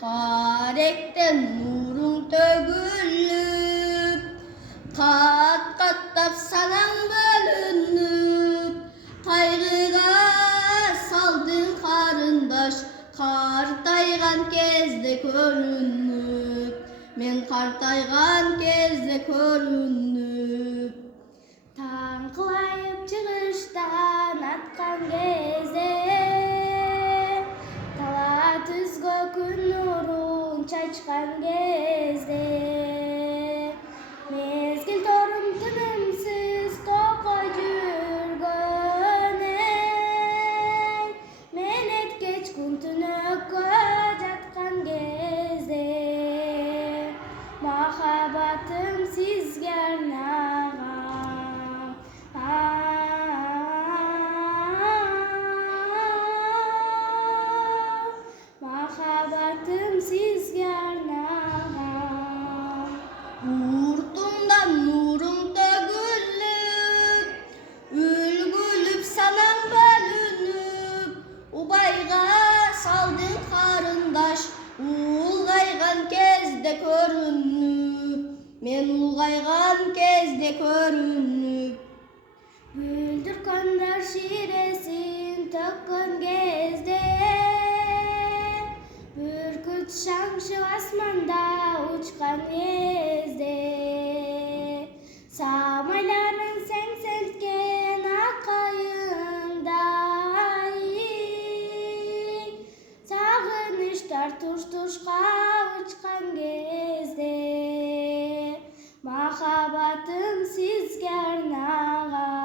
Karekten nurun tөгülüp, kat-katlap sanan bölünüp, kaygıga saldın karındaş, kartaygan kezde körünüp, men kartaygan kezde körünüp. Taң kılayıp çıgıştan atkan кезде, tala түзгө күн нурун чачкан кезде, мезгил торун тынымсыз токой жүргөн эй, мен эткеч күн түнөккө жаткан кезде, махаббатым сизге арнаган. Махаббатым сизге арнаган. Уртумдан нурум төгүлүп, үлгүлүп санаң бөлүнүп, убайга салдың карындаш, улгайган кезде көрүнүп, мен улгайган кезде көрүнүп. Бүлдүркөндөр ширесин төккөн кезде, бүркүт шаңшып асманда учкан кезде, самайларын сеңсенткен акайыңдай, сагынычтар туш-тушка учкан кезде, махаббатым сизге арнаган.